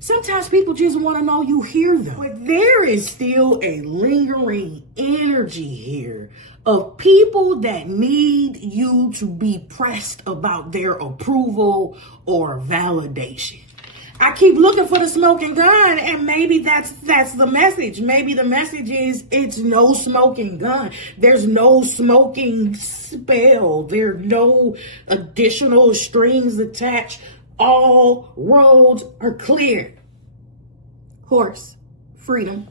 Sometimes people just want to know you hear them. But there is still a lingering energy here of people that need you to be pressed about their approval or validation. I keep looking for the smoking gun, and maybe that's the message. Maybe the message is it's no smoking gun. There's no smoking spell. There are no additional strings attached. All roads are clear. Horse, freedom.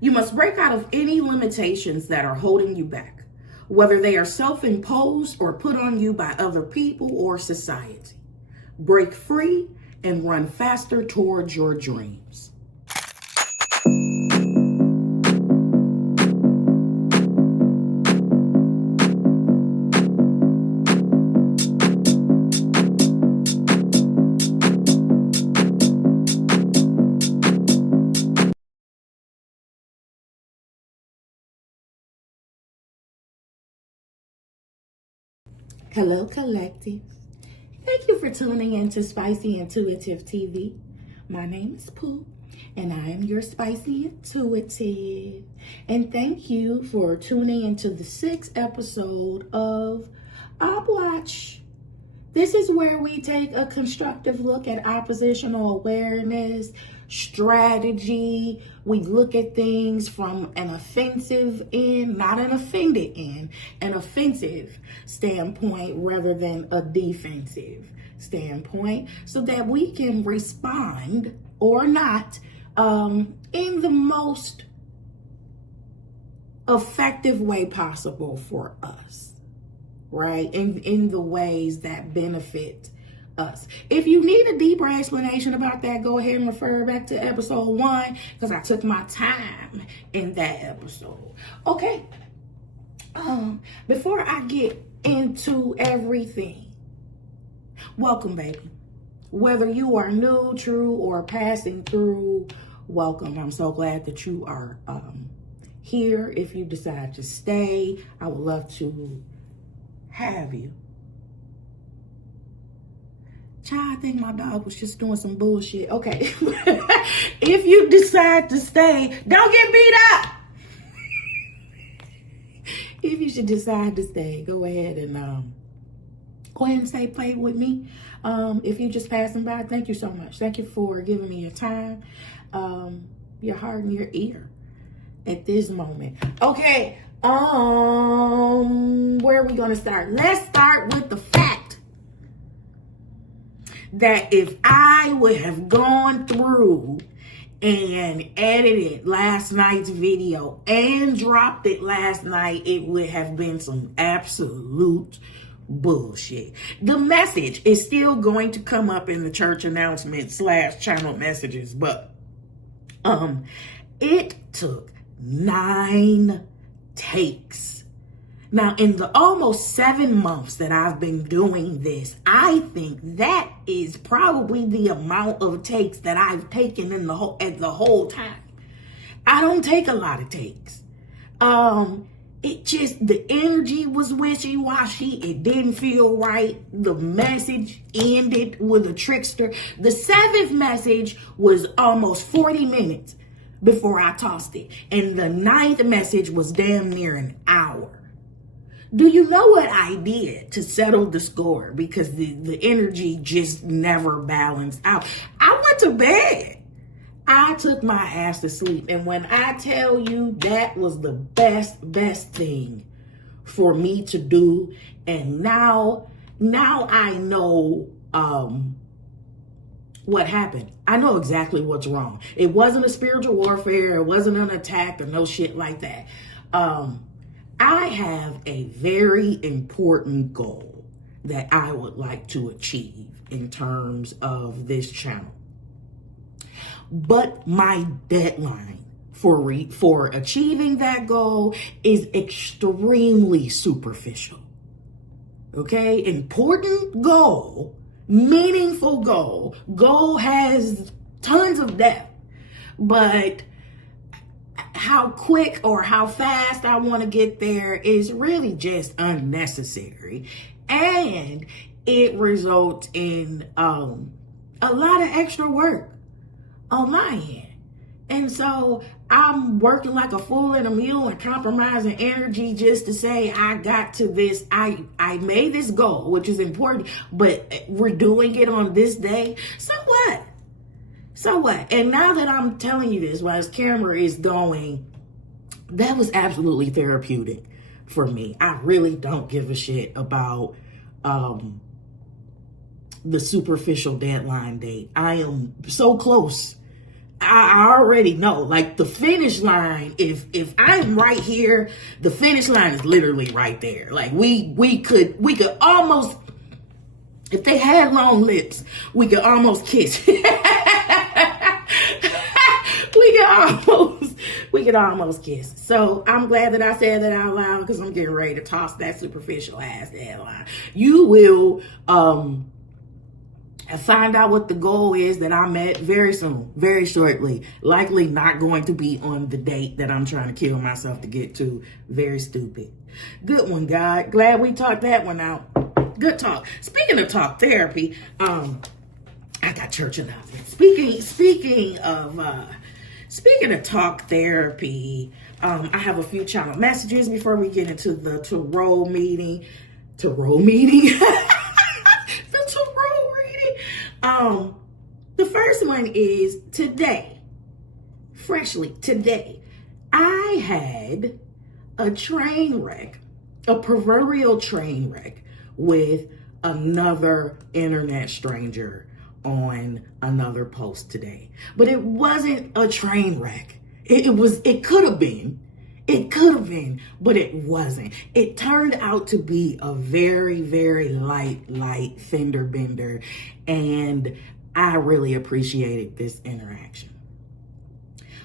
You must break out of any limitations that are holding you back, whether they are self-imposed or put on you by other people or society. Break free and run faster towards your dreams. Hello, collective. Thank you for tuning in to SpicyIntuitiveTV. My name is Pooh, and I am your Spicy Intuitive. And thank you for tuning into the 6th episode of Opp Watch. This is where we take a constructive look at oppositional awareness, strategy. We look at things from an offensive end, not an offended end, an offensive standpoint rather than a defensive standpoint, so that we can respond or not in the most effective way possible for us. Right? In the ways that benefit us. If you need a deeper explanation about that, go ahead and refer back to episode 1, because I took my time in that episode. Okay. Before I get into everything, welcome, baby. Whether you are new, true, or passing through, welcome. I'm so glad that you are here. If you decide to stay, I would love to have you. Child, I think my dog was just doing some bullshit. Okay. If you decide to stay, don't get beat up. If you should decide to stay, go ahead and say play with me. If you're just passing by, thank you so much. Thank you for giving me your time, your heart, and your ear at this moment. Okay. Where are we going to start? Let's start with the fact that if I would have gone through and edited last night's video and dropped it last night, it would have been some absolute bullshit. The message is still going to come up in the church announcement / channel messages, but it took 9 takes. Now, in the almost 7 months that I've been doing this, I think that is probably the amount of takes that I've taken in the whole time. I don't take a lot of takes. It just, the energy was wishy-washy. It didn't feel right. The message ended with a trickster. The 7th message was almost 40 minutes before I tossed it. And the 9th message was damn near an hour. Do you know what I did to settle the score? Because the energy just never balanced out. I went to bed. I took my ass to sleep. And when I tell you that was the best thing for me to do. And now I know what happened. I know exactly what's wrong. It wasn't a spiritual warfare. It wasn't an attack or no shit like that. I have a very important goal that I would like to achieve in terms of this channel. But my deadline for achieving that goal is extremely superficial. Okay? Important goal, meaningful goal. Goal has tons of depth, but how quick or how fast I want to get there is really just unnecessary. And it results in a a lot of extra work on my end. And so I'm working like a fool and a mule and compromising energy just to say I got to this. I made this goal, which is important, but we're doing it on this day. So what? So what? And now that I'm telling you this while this camera is going, that was absolutely therapeutic for me. I really don't give a shit about the superficial deadline date. I am so close. I already know, like, the finish line, if I'm right here, the finish line is literally right there. Like, we could almost, if they had long lips, we could almost kiss. we could almost kiss. So I'm glad that I said that out loud, because I'm getting ready to toss that superficial ass deadline. You will find out what the goal is that I met very soon, very shortly. Likely not going to be on the date that I'm trying to kill myself to get to. Very stupid. Good one, God. Glad we talked that one out. Good talk. Speaking of talk therapy, I got church announcements. Speaking of talk therapy, I have a few channel messages before we get into the tarot meeting. Tarot meeting? The first one is today, freshly today, I had a train wreck, a proverbial train wreck with another internet stranger on another post today. But it wasn't a train wreck. It could have been, but it wasn't. It turned out to be a very, very light fender bender, and I really appreciated this interaction.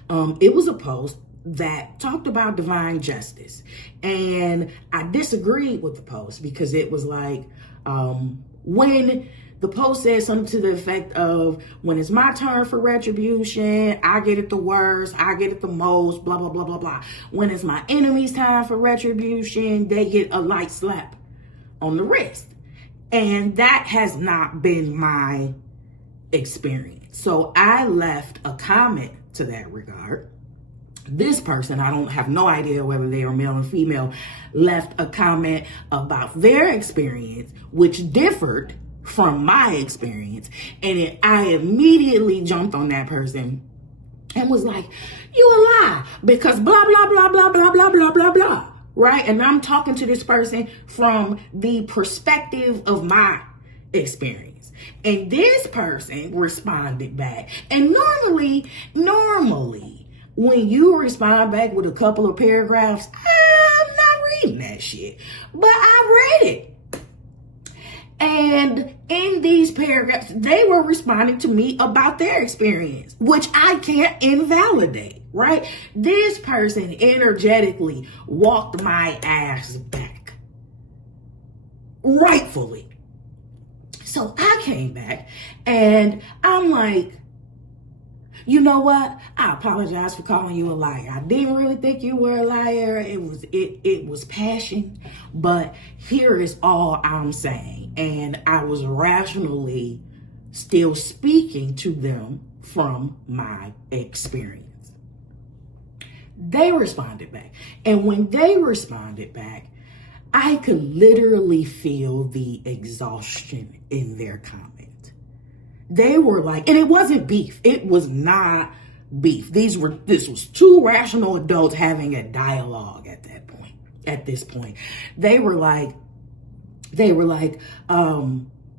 It was a post that talked about divine justice, and I disagreed with the post because it was like, when the post said something to the effect of, when it's my turn for retribution, I get it the worst, I get it the most, blah, blah, blah, blah, blah. When it's my enemy's time for retribution, they get a light slap on the wrist. And that has not been my experience. So I left a comment to that regard. This person, I don't have no idea whether they are male or female, left a comment about their experience, which differed from my experience. And I immediately jumped on that person and was like, you a lie, because blah, blah, blah, blah, blah, blah, blah, blah, blah. Right? And I'm talking to this person from the perspective of my experience. And this person responded back. And normally, when you respond back with a couple of paragraphs, I'm not reading that shit. But I read it. And in these paragraphs, they were responding to me about their experience, which I can't invalidate, right? This person energetically walked my ass back, rightfully. So I came back and I'm like, you know what? I apologize for calling you a liar. I didn't really think you were a liar. It was passion, but here is all I'm saying. And I was rationally still speaking to them from my experience. They responded back. And when they responded back, I could literally feel the exhaustion in their comment. They were like, and it wasn't beef. It was not beef. This was two rational adults having a dialogue at this point. They were like,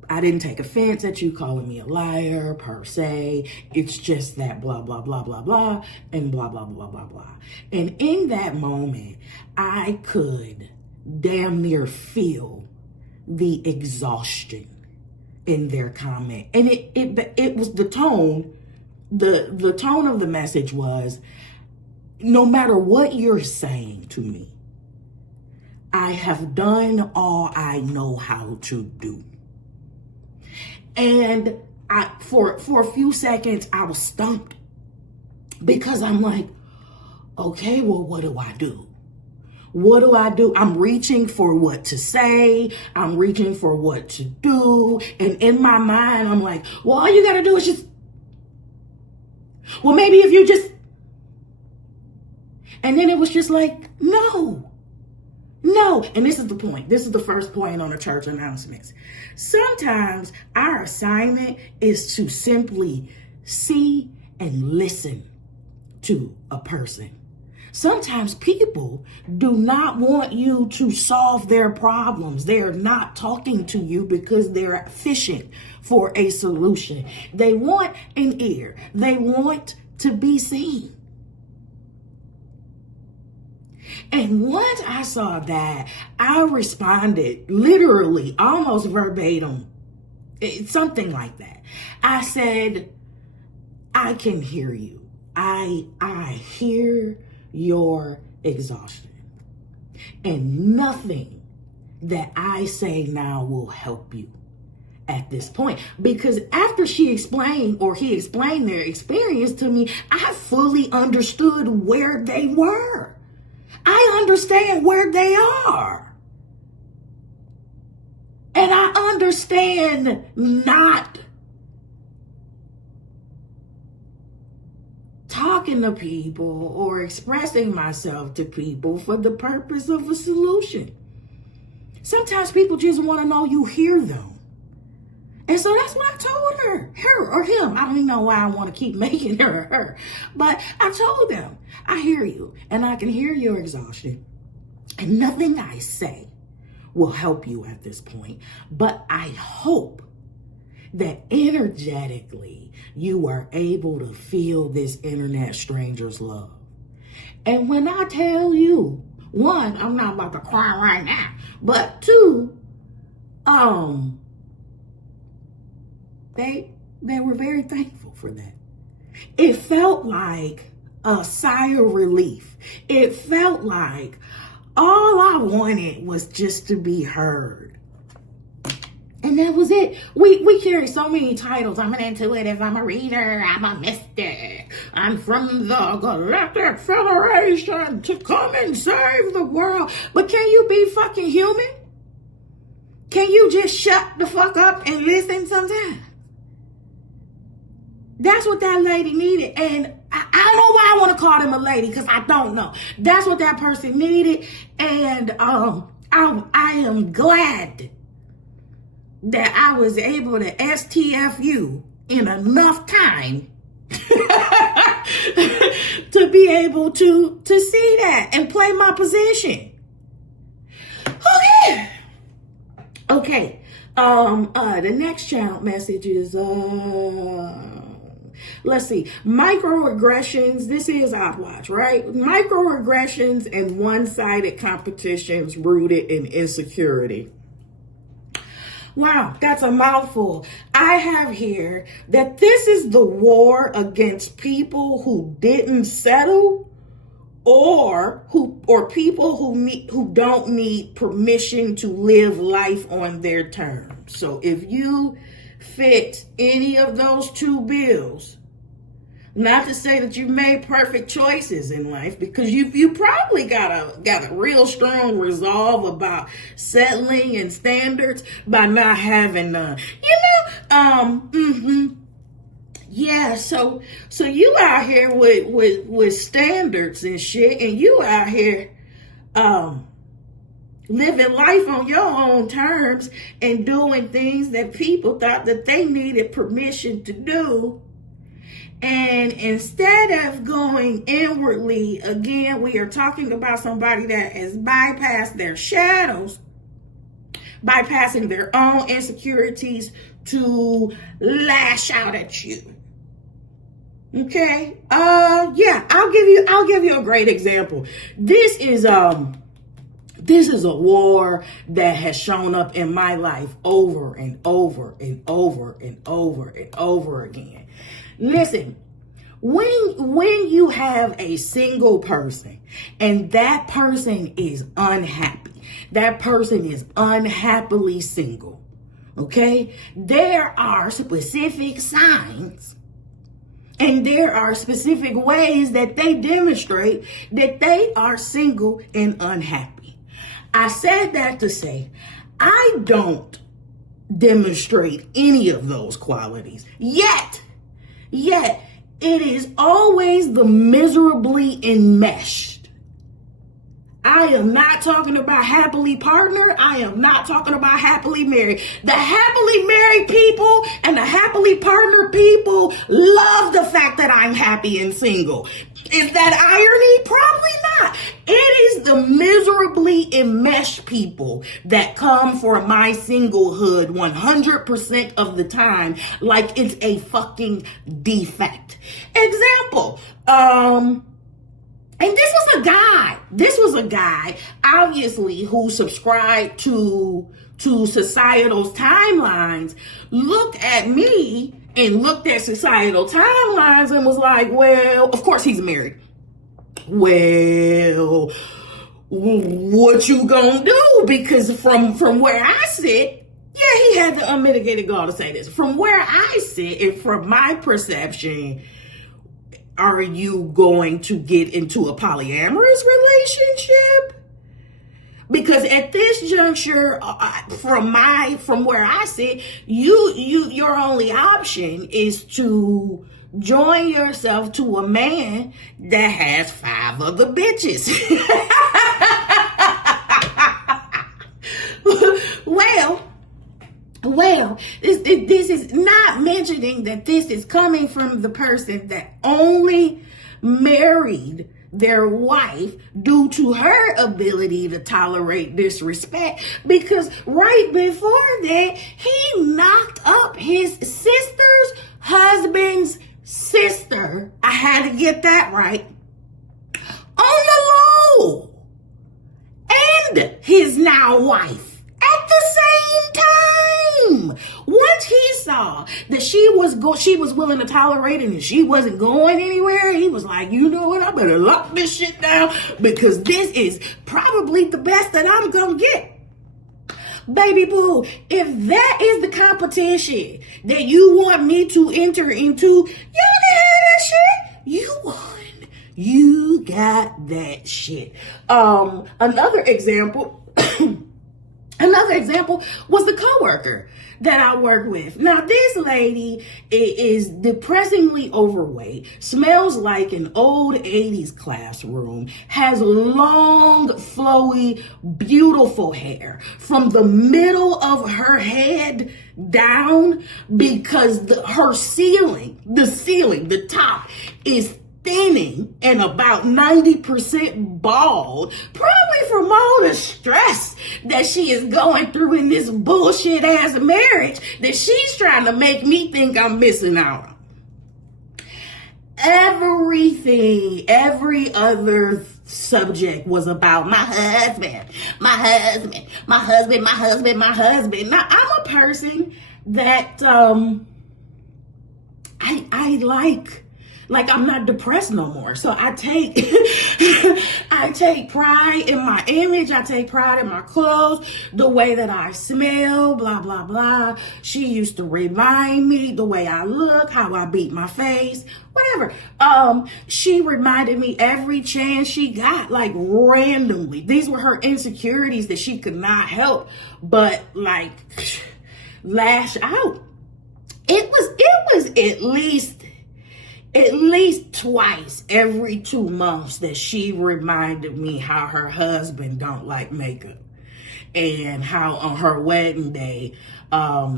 I didn't take offense at you calling me a liar per se. It's just that blah, blah, blah, blah, blah, and blah, blah, blah, blah, blah. And in that moment, I could damn near feel the exhaustion in their comment. And it was the tone, the tone of the message was, no matter what you're saying to me, I have done all I know how to do. And for a few seconds, I was stumped, because I'm like, okay, well, what do I do? what do? I'm reaching for what to say. I'm reaching for what to do. And in my mind, I'm like, well, all you got to do is just, well, maybe if you just, and then it was just like, no. And this is the point. This is the first point on the church announcements. Sometimes our assignment is to simply see and listen to a person. Sometimes people do not want you to solve their problems. They're not talking to you because they're fishing for a solution. They want an ear. They want to be seen. And once I saw that, I responded literally, almost verbatim, something like that. I said, I can hear you. I hear your exhaustion. And nothing that I say now will help you at this point. Because after she explained or he explained their experience to me, I fully understood where they were. I understand where they are. And I understand not talking to people or expressing myself to people for the purpose of a solution. Sometimes people just want to know you hear them. And so that's what I told her or him. I don't even know why I want to keep making her. But I told them, I hear you and I can hear your exhaustion. And nothing I say will help you at this point. But I hope that energetically you are able to feel this internet stranger's love. And when I tell you, one, I'm not about to cry right now, but two, they were very thankful for that. It felt like a sigh of relief. It felt like all I wanted was just to be heard. And that was it. We carry so many titles. I'm an intuitive, I'm a reader, I'm a mystic, I'm from the Galactic Federation to come and save the world. But can you be fucking human? Can you just shut the fuck up and listen sometimes? That's what that lady needed. And I don't know why I want to call them a lady, because I don't know. That's what that person needed. And I am glad that I was able to STFU in enough time to be able to see that and play my position. Okay. The next channel message is let's see, microaggressions. This is Opp Watch, right? Microaggressions and one-sided competitions rooted in insecurity. Wow, that's a mouthful. I have here that this is the war against people who didn't settle or people who don't need permission to live life on their terms. So if you fit any of those two bills, not to say that you made perfect choices in life, because you probably got a real strong resolve about settling and standards by not having none. Yeah, so you out here with standards and shit, and you out here living life on your own terms and doing things that people thought that they needed permission to do. And instead of going inwardly, again, we are talking about somebody that has bypassed their shadows, bypassing their own insecurities to lash out at you. Okay? Yeah, I'll give you a great example. This is a war that has shown up in my life over and over and over and over and over again. Listen, when you have a single person and that person is unhappy, that person is unhappily single, okay? There are specific signs And there are specific ways that they demonstrate that they are single and unhappy. I said that to say, I don't demonstrate any of those qualities. Yet, it is always the miserably enmeshed. I am not talking about happily partnered. I am not talking about happily married. The happily married people and the happily partnered people love the fact that I'm happy and single. Is that irony? Probably not. It is the miserably enmeshed people that come for my singlehood 100% of the time like it's a fucking defect. Example, and this was a guy, obviously, who subscribed to societal's timelines, looked at me and looked at societal timelines and was like, well, of course he's married. Well, what you gonna do? Because from where I sit, yeah, he had the unmitigated gall to say this. From where I sit and from my perception, are you going to get into a polyamorous relationship? Because at this juncture, from where I sit, your only option is to join yourself to a man that has 5 other bitches. Well, this is not mentioning that this is coming from the person that only married their wife due to her ability to tolerate disrespect, because right before that, he knocked up his sister's husband's sister. I had to get that right. On the low. And his now wife at the same time. Once he saw that she was willing to tolerate it and she wasn't going anywhere, he was like, you know what, I better lock this shit down because this is probably the best that I'm gonna get. Baby boo, if that is the competition that you want me to enter into, you can have that shit. You won. You got that shit. Another example was the coworker that I work with. Now, this lady is depressingly overweight, smells like an old 80s classroom, has long, flowy, beautiful hair from the middle of her head down, because the ceiling, the top is thinning and about 90% bald, probably from all the stress that she is going through in this bullshit ass marriage that she's trying to make me think I'm missing out on. Every other subject was about my husband. Now, I'm a person that I like I'm not depressed no more. So I take pride in my image. I take pride in my clothes, the way that I smell, blah, blah, blah. She used to remind me the way I look, how I beat my face, whatever. She reminded me every chance she got, like randomly. These were her insecurities that she could not help but like lash out. It was at least twice every 2 months that she reminded me how her husband don't like makeup, and how on her wedding day,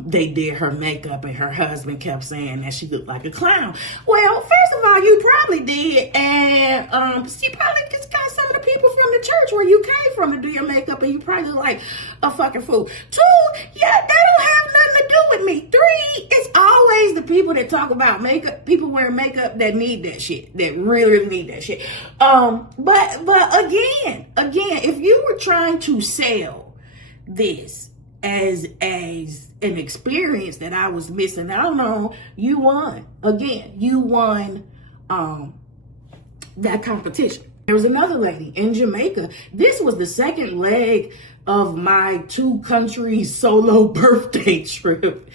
they did her makeup and her husband kept saying that she looked like a clown. Well, first of all, you probably did, and she probably just got some of the people from the church where you came from to do your makeup, and you probably look like a fucking fool. 2, yeah, that don't have nothing to do with me. 3, it's always the people that talk about makeup, people wearing makeup that need that shit, that really need that shit. But again, if you were trying to sell this as an experience that I was missing out on, you won. Again, you won that competition. There was another lady in Jamaica. This was the second leg of my 2-country solo birthday trip.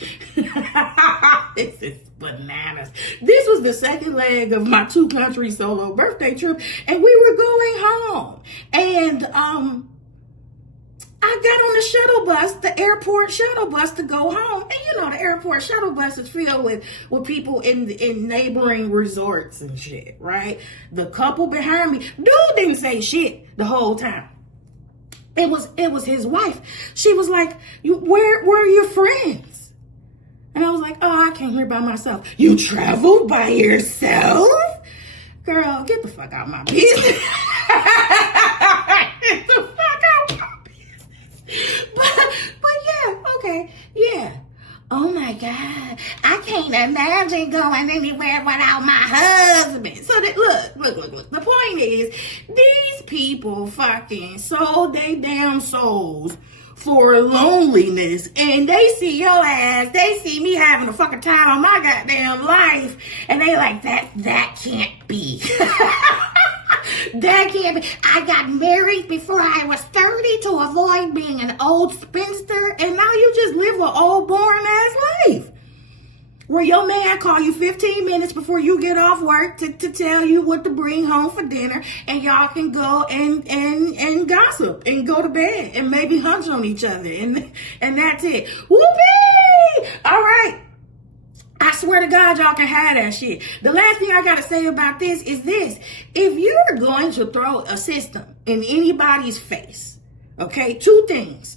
This is bananas. This was the second leg of my 2-country solo birthday trip, and we were going home. And I got on the shuttle bus, the airport shuttle bus, to go home. And you know, the airport shuttle bus is filled with people in neighboring resorts and shit, right? The couple behind me, dude didn't say shit the whole time. It was his wife. She was like, where are your friends? And I was like, oh, I came here by myself. You traveled by yourself? Girl, get the fuck out of my business. Get the fuck out of my business. But yeah, okay, yeah. Oh my God, I can't imagine going anywhere without my husband. So that, look. The point is, these people fucking sold their damn souls for loneliness, and they see your ass, they see me having a fucking time of my goddamn life, and they like, that can't be. That can't be. I got married before I was 30 to avoid being an old spinster, and now you just live an old boring ass life. Where your man call you 15 minutes before you get off work to tell you what to bring home for dinner, and y'all can go and gossip and go to bed and maybe hunch on each other, and that's it. Whoopee! All right. I swear to God, y'all can have that shit. The last thing I got to say about this is this. If you're going to throw a system in anybody's face, okay, two things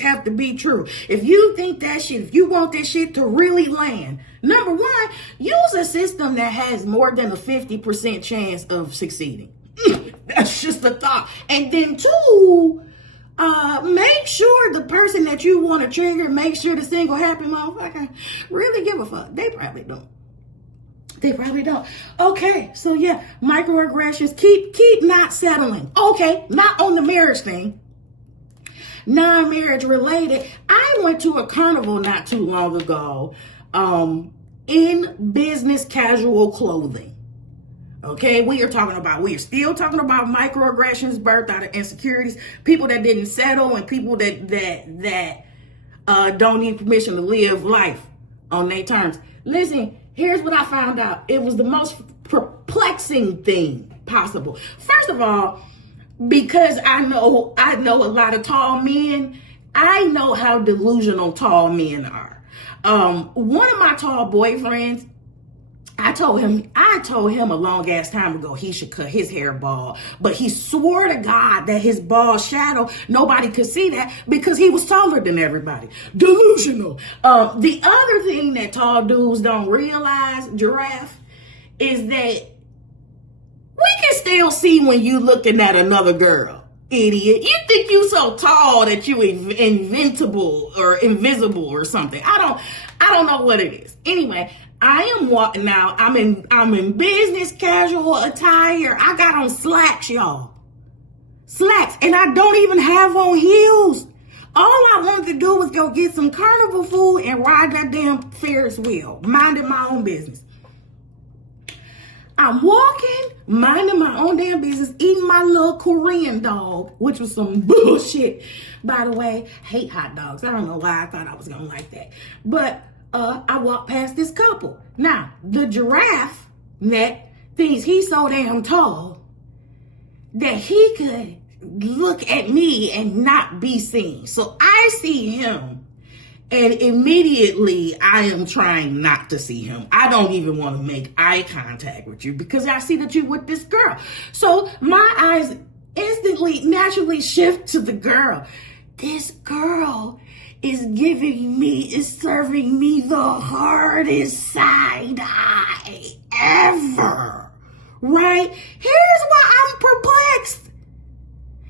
have to be true. If you think that shit, if you want this shit to really land, number one, use a system that has more than a 50% chance of succeeding. That's just a thought. And then two, make sure the person that you want to trigger, make sure the single happy motherfucker really give a fuck. They probably don't. Okay, so yeah, microaggressions, keep not settling. Okay, not on the marriage thing. Non-marriage related. I went to a carnival not too long ago, in business casual clothing. Okay, we are still talking about microaggressions birthed out of insecurities, people that didn't settle, and people that don't need permission to live life on their terms. Listen, here's what I found out. It was the most perplexing thing possible. First of all, because I know a lot of tall men, I know how delusional tall men are. One of my tall boyfriends, I told him a long ass time ago he should cut his hair bald, but he swore to God that his bald shadow, nobody could see that because he was taller than everybody. Delusional. The other thing that tall dudes don't realize, Giraffe, is that we can still see when you looking at another girl. Idiot. You think you so tall that you inventable or invisible or something. I don't know what it is. Anyway, I am walking now. I'm in business casual attire. I got on slacks, y'all. Slacks. And I don't even have on heels. All I wanted to do was go get some carnival food and ride that damn Ferris wheel, minding my own business. I'm walking, minding my own damn business, eating my little Korean dog, which was some bullshit. By the way, hate hot dogs. I don't know why I thought I was going to like that. But I walked past this couple. Now, the giraffe neck thinks he's so damn tall that he could look at me and not be seen. So I see him, and immediately I am trying not to see him. I don't even want to make eye contact with you because I see that you're with this girl. So my eyes instantly, naturally shift to the girl. This girl is serving me the hardest side eye ever, right? Here's why I'm perplexed.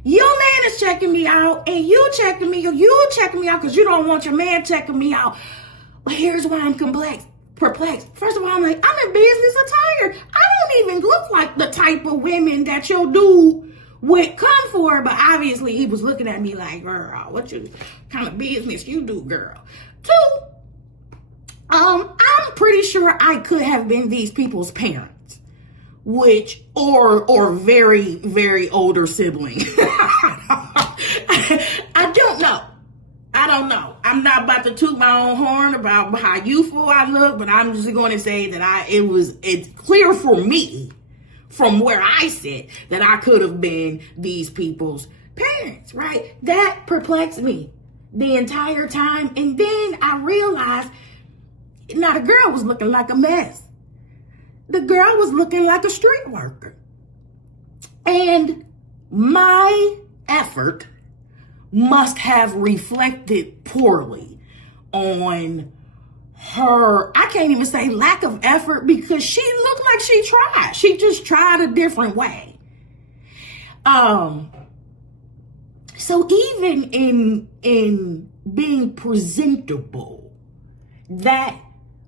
Your man is checking me out, and you checking me out because you don't want your man checking me out. But here's why I'm perplexed. First of all, I'm like, I'm in business attire. I don't even look like the type of women that your dude would come for, but obviously he was looking at me like, girl, what kind of business you do, girl? Two, I'm pretty sure I could have been these people's parents, or very, very older sibling. I don't know. I'm not about to toot my own horn about how youthful I look, but I'm just going to say that it's clear for me from where I sit that I could have been these people's parents, right? That perplexed me the entire time. And then I realized, now the girl was looking like a mess. The girl was looking like a street worker. And my effort must have reflected poorly on her. I can't even say lack of effort, because she looked like she tried. She just tried a different way. So even in being presentable, that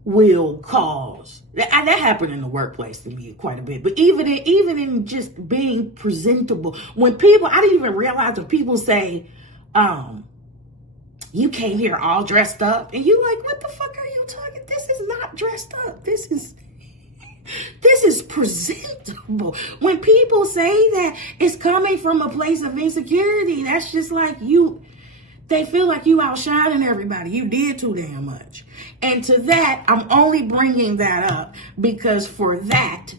will cause that happened in the workplace to me quite a bit. But even in just being presentable, when people, I didn't even realize when people say, you came here all dressed up, and you like, what the fuck are you talking? This is not dressed up. This is presentable. When people say that it's coming from a place of insecurity, that's just like they feel like you outshining everybody. You did too damn much. And to that, I'm only bringing that up because for that,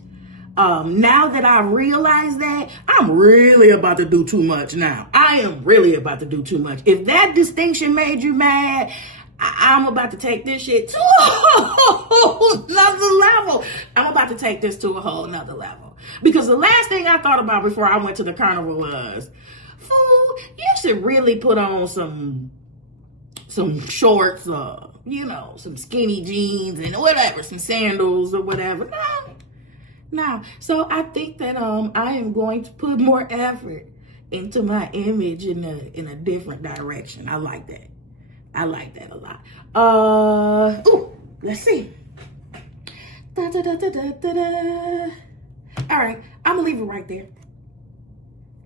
now that I realize that, I'm really about to do too much now. I am really about to do too much. If that distinction made you mad, I'm about to take this shit to a whole nother level. I'm about to take this to a whole nother level. Because the last thing I thought about before I went to the carnival was, fool, you should really put on some shorts, some skinny jeans and whatever, some sandals or whatever. No. So I think that I am going to put more effort into my image in a different direction. I like that. I like that a lot. Let's see. All right, I'm gonna leave it right there.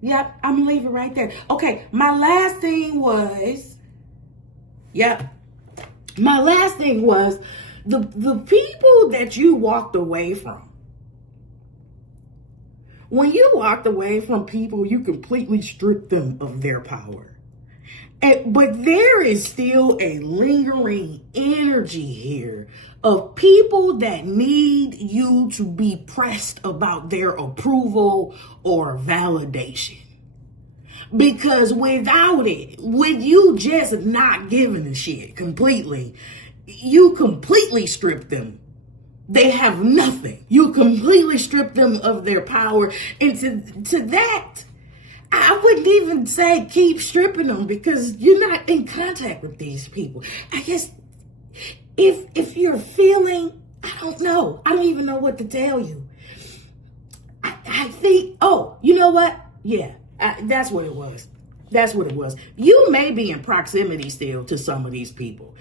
Yep, I'm gonna leave it right there. Okay, my last thing was the people that you walked away from. When you walked away from people, you completely stripped them of their power. But there is still a lingering energy here of people that need you to be pressed about their approval or validation. Because without it, with you just not giving a shit completely, you completely strip them. They have nothing. You completely strip them of their power. And to that, I wouldn't even say keep stripping them, because you're not in contact with these people. I guess if you're feeling, I don't know. I don't even know what to tell you. I think, you know what? Yeah, that's what it was. That's what it was. You may be in proximity still to some of these people.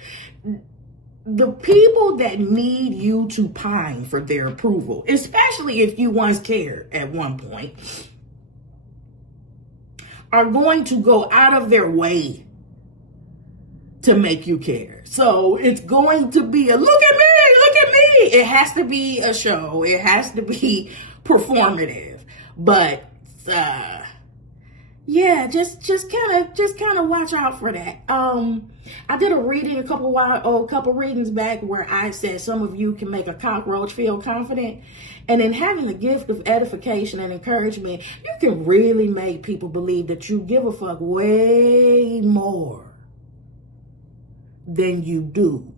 The people that need you to pine for their approval, especially if you once cared at one point, are going to go out of their way to make you care. So it's going to be a look at me. It has to be a show. It has to be performative. But yeah, just kind of watch out for that. I did a reading a couple readings back where I said some of you can make a cockroach feel confident. And in having the gift of edification and encouragement, you can really make people believe that you give a fuck way more than you do.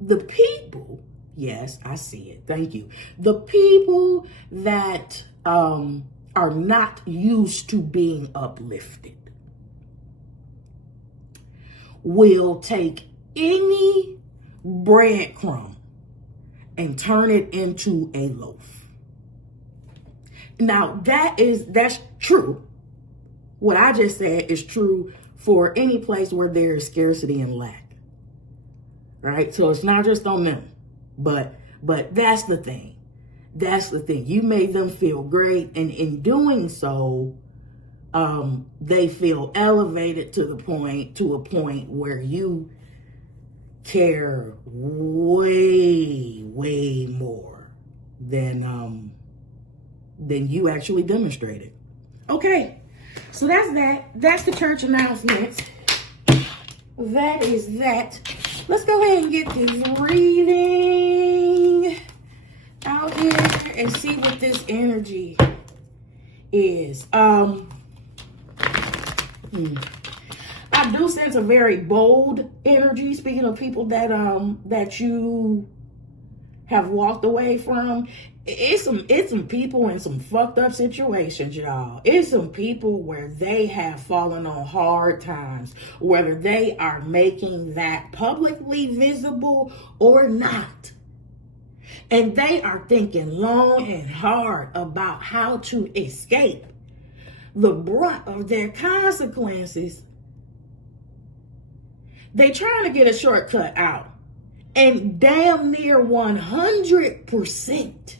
The people, yes, I see it. Thank you. The people that are not used to being uplifted will take any breadcrumb and turn it into a loaf. Now that's true. What I just said is true for any place where there is scarcity and lack. Right? So it's not just on them, but that's the thing. That's the thing. You made them feel great, and in doing so, they feel elevated to a point where you care way more than you actually demonstrated. Okay, so that's that. That's the church announcements. that is that. Let's go ahead and get this reading out here and see what this energy is. I do sense a very bold energy. Speaking of people that that you have walked away from, it's some people in some fucked up situations, y'all. It's some people where they have fallen on hard times, whether they are making that publicly visible or not. And they are thinking long and hard about how to escape the brunt of their consequences. They trying to get a shortcut out. And damn near 100%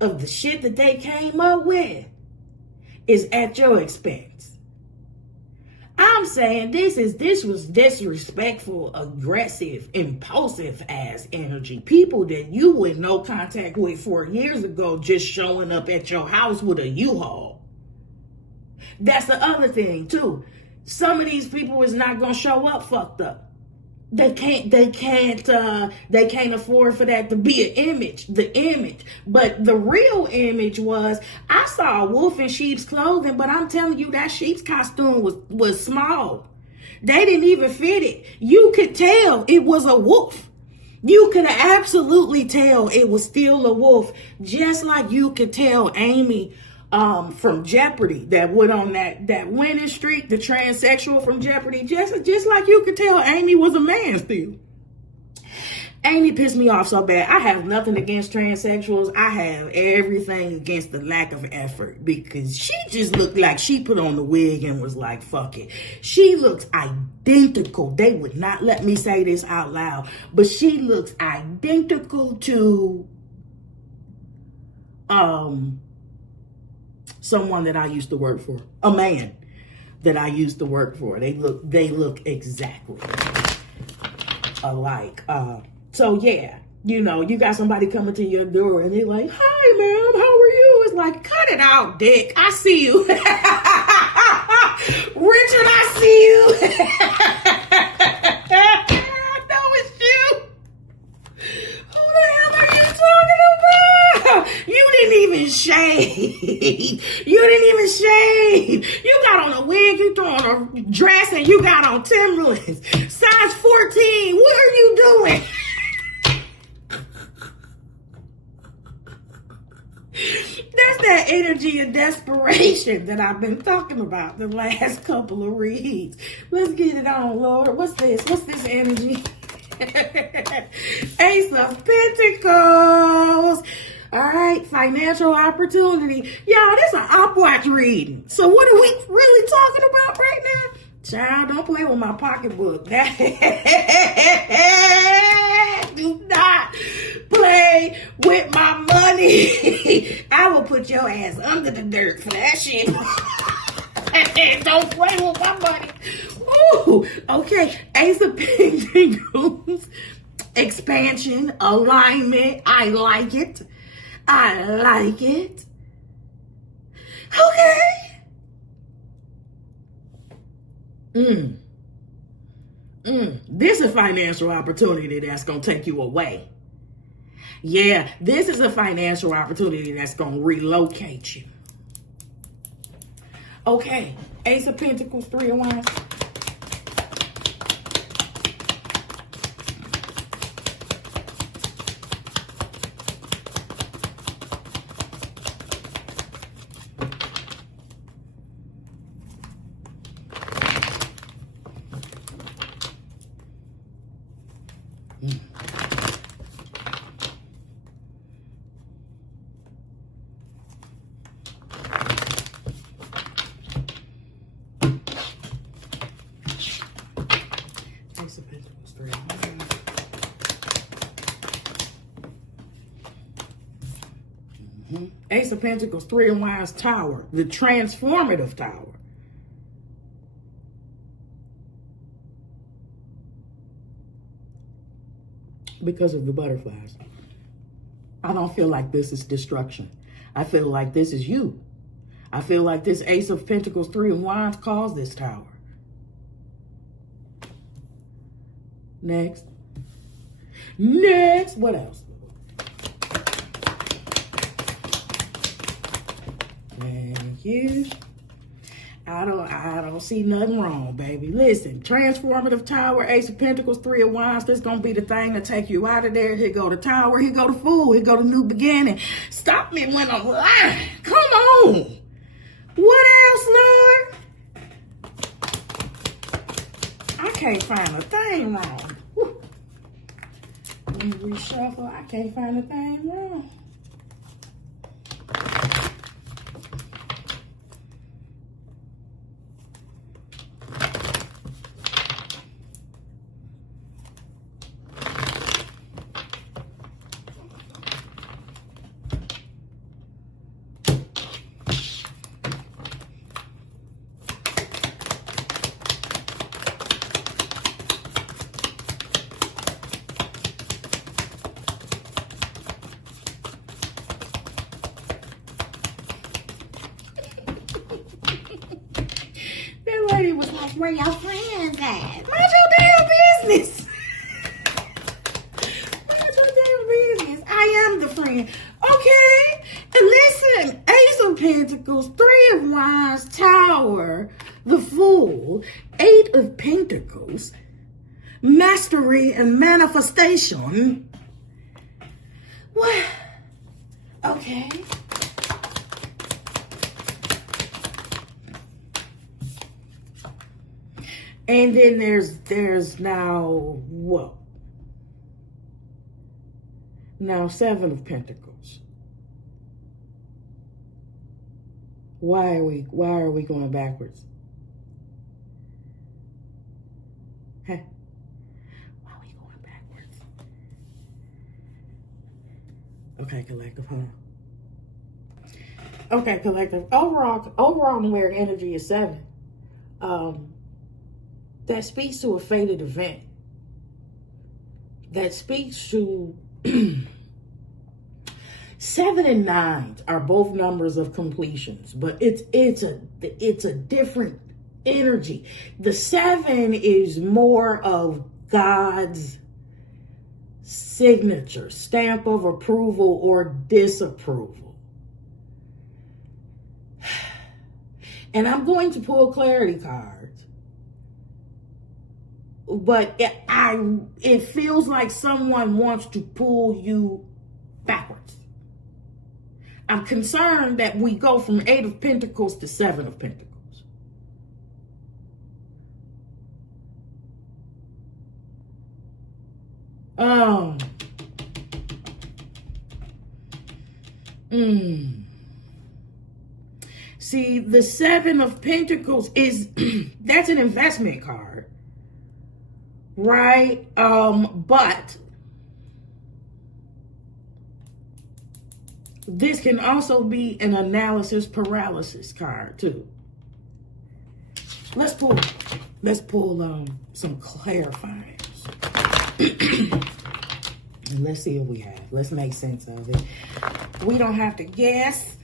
of the shit that they came up with is at your expense. I'm saying this was disrespectful, aggressive, impulsive ass energy. People that you were in no contact with 4 years ago just showing up at your house with a U-Haul. That's the other thing too. Some of these people is not gonna show up fucked up. They can't afford for that to be an image, the image. But the real image was, I saw a wolf in sheep's clothing, but I'm telling you that sheep's costume was small. They didn't even fit it. You could tell it was a wolf. You could absolutely tell it was still a wolf, just like you could tell Amy from Jeopardy that went on that winning streak, the transsexual from Jeopardy, just like you could tell Amy was a man still. Amy pissed me off so bad. I have nothing against transsexuals. I have everything against the lack of effort, because she just looked like she put on the wig and was like, fuck it. She looks identical. They would not let me say this out loud, but she looks identical to someone that I used to work for, a man that I used to work for. They look exactly alike. So yeah, you know, you got somebody coming to your door and they're like, hi ma'am, how are you? It's like, cut it out, dick. I see you. Richard, I see you. No, it's you. Who the hell are you talking about? You didn't even shave. You didn't even shave. You got on a wig, you throw on a dress, and you got on Timberlands. Size 14. What are you doing? That's that energy of desperation that I've been talking about the last couple of reads. Let's get it on, Lord. What's this? What's this energy? Ace of Pentacles. All right, financial opportunity. Y'all, this is an Opp Watch reading. So what are we really talking about right now? Child, don't play with my pocketbook. Do not play with my money. I will put your ass under the dirt for that shit. Don't play with my money. Ooh, okay. Ace of Pentacles. Expansion, alignment. I like it. I like it. Okay. This is a financial opportunity that's going to take you away. Yeah, this is a financial opportunity that's going to relocate you. Okay, Ace of Pentacles, Three of Wands. Ace of Pentacles, Three of Wands. Ace of Pentacles, Three of Wands, Tower, the transformative tower. Because of the butterflies. I don't feel like this is destruction. I feel like this is you. I feel like this Ace of Pentacles, Three of Wands caused this tower. Next. Next. What else? Thank you. I don't see nothing wrong, baby. Listen, transformative tower, ace of pentacles, three of wands. This gonna be the thing to take you out of there. Here go the tower. Here go the fool. Here go the new beginning. Stop me when I'm lying. Come on. What else, Lord? I can't find a thing wrong. Whew. Let me reshuffle. I can't find a thing wrong. Lady was like, where your friends at? Mind your damn business. Mind your damn business. I am the friend. Okay. And listen, ace of pentacles, three of wands, tower, the fool, eight of pentacles, mastery and manifestation. What? Okay. And then there's now what? Now seven of pentacles. Why are we going backwards? Huh? Why are we going backwards? Okay, collective, hold on. Okay, collective. Overall numeric energy is 7. That speaks to a fated event. That speaks to 7 and 9 are both numbers of completions, but it's a different energy. The 7 is more of God's signature, stamp of approval or disapproval. And I'm going to pull clarity cards. But it feels like someone wants to pull you backwards. I'm concerned that we go from 8 of pentacles to 7 of pentacles. See, the 7 of pentacles is, that's an investment card. Right? But this can also be an analysis paralysis card too. Let's pull some clarifiers. And let's see what we have. Let's make sense of it. We don't have to guess.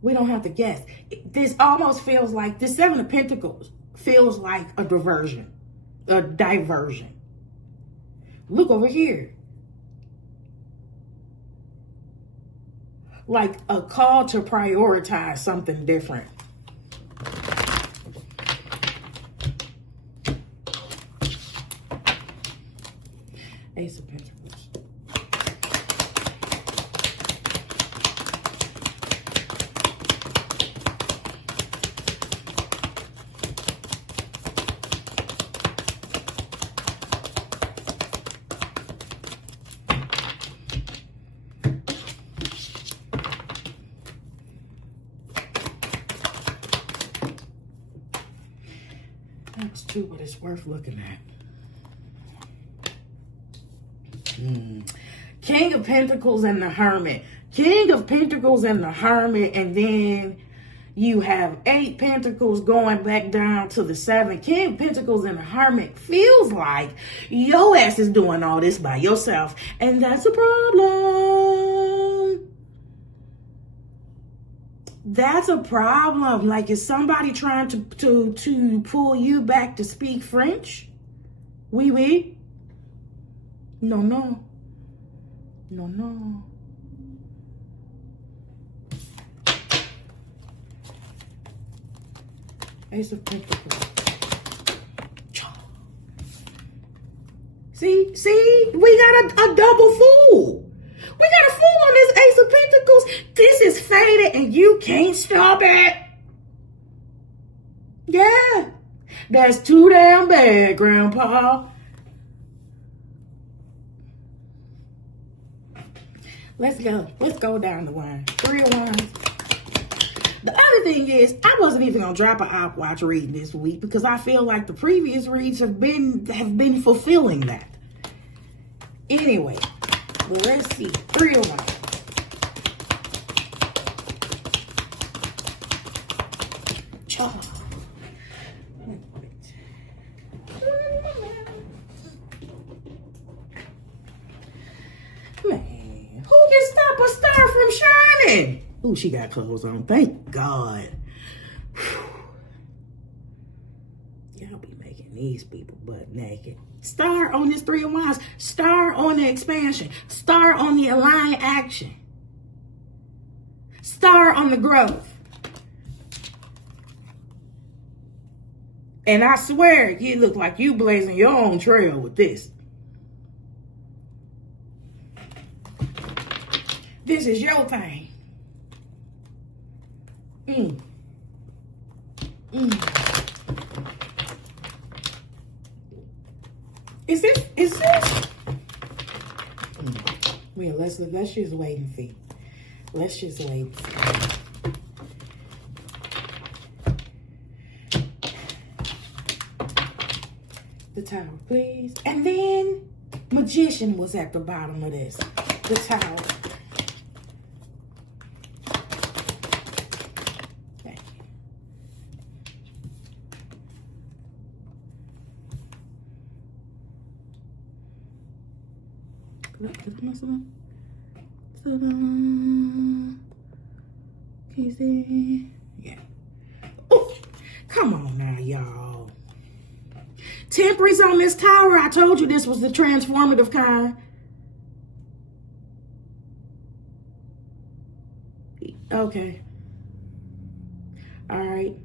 We don't have to guess. This almost feels like, this 7 of pentacles feels like a diversion. Look over here. Like a call to prioritize something different. Ace of Pentacles. That's 2, but it's worth looking at. King of Pentacles and the Hermit. King of Pentacles and the Hermit, and then you have 8 Pentacles going back down to the 7. King of Pentacles and the Hermit feels like your ass is doing all this by yourself, and that's a problem. That's a problem. Like, is somebody trying to pull you back to speak French? Oui, oui. No, no. No, no. Ace of Pentacles. See, we got a double fool. We got a fool on this Ace of Pentacles. This is faded and you can't stop it. Yeah, that's too damn bad, Grandpa. Let's go down the line. 3 of Wands. The other thing is, I wasn't even gonna drop an Opp Watch reading this week because I feel like the previous reads have been fulfilling that. Anyway, well, let's see. 3 of Wands. Man, who can stop a star from shining? Ooh, she got clothes on. Thank God. Y'all be making these people butt naked. Star on this 3 of Wands. Star on the expansion. Star on the aligned action. Star on the growth. And I swear, you look like you blazing your own trail with this. This is your thing. Is this? Well, let's just wait and see. Let's just wait and see. The Tower, please. And then Magician was at the bottom of this. The Tower. Can you see? Yeah. Oh, come on now, y'all. Temperance on this Tower. I told you this was the transformative kind. Okay. All right.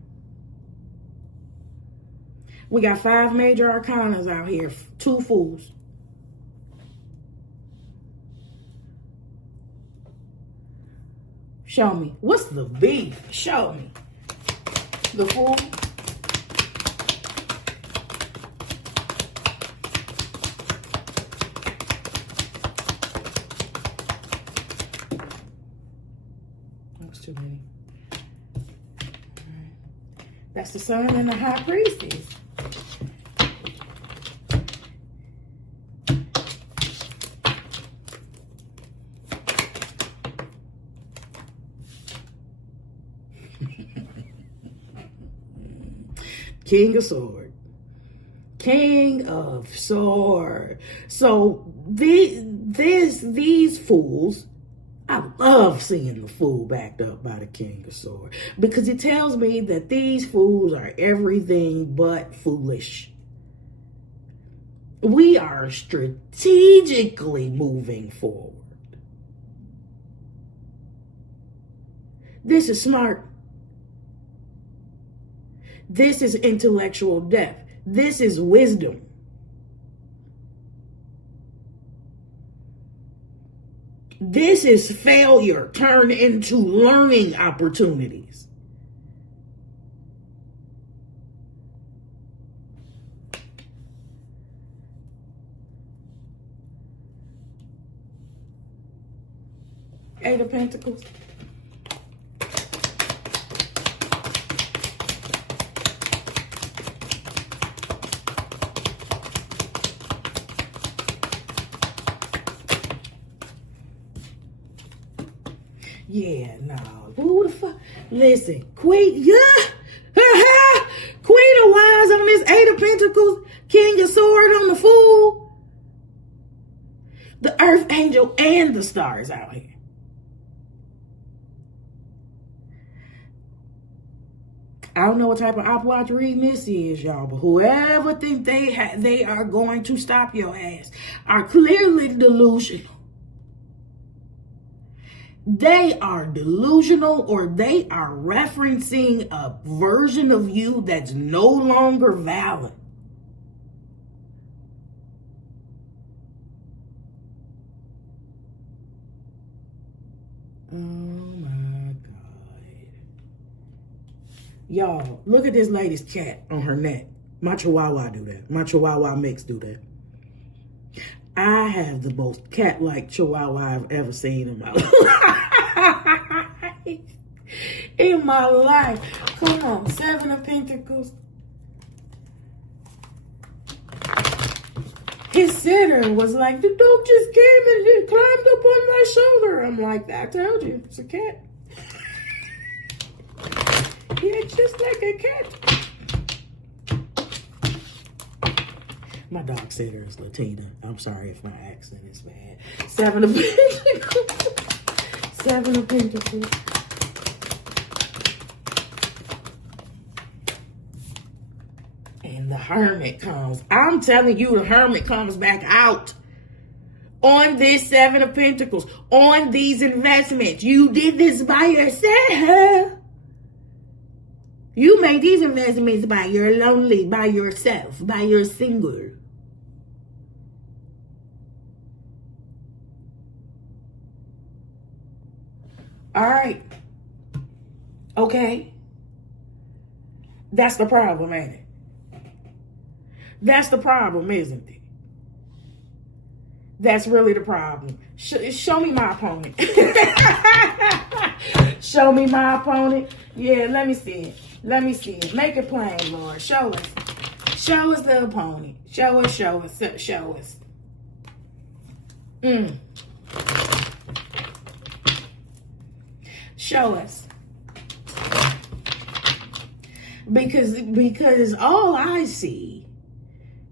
We got 5 major arcanas out here. 2 fools. Show me. What's the beef? Show me. The Fool. That was too many. All right. That's the Sun and the High Priestess. King of Sword. King of Sword. So these fools, I love seeing the Fool backed up by the King of Sword because it tells me that these fools are everything but foolish. We are strategically moving forward. This is smart. This is intellectual depth. This is wisdom. This is failure turned into learning opportunities. Eight of Pentacles. Yeah, no. Who the fuck? Listen, Queen, yeah. Queen of Wands on this 8 of Pentacles. King of Sword on the Fool. The Earth Angel and the stars out here. I don't know what type of Opp Watch reading this is, y'all, but whoever think they are going to stop your ass are clearly delusional. They are delusional, or they are referencing a version of you that's no longer valid. Oh my God. Y'all, look at this lady's cat on her neck. My Chihuahua do that. My Chihuahua mix do that. I have the most cat-like Chihuahua I've ever seen in my life. In my life. Come on, 7 of Pentacles. His sitter was like, the dog just came and he climbed up on my shoulder. I'm like, I told you, it's a cat. Yeah, just like a cat. My dog sitter is Latina. I'm sorry if my accent is bad. 7 of Pentacles. 7 of Pentacles. And the Hermit comes. I'm telling you, the Hermit comes back out on this 7 of Pentacles, on these investments. You did this by yourself. You made these investments by your lonely, by yourself, by your single. All right. Okay. That's the problem, ain't it? That's the problem, isn't it? That's really the problem. Show me my opponent. Show me my opponent. Yeah, let me see it. Let me see it. Make it plain, Lord. Show us. Show us the opponent. Show us, show us, show us. Show us. Because all I see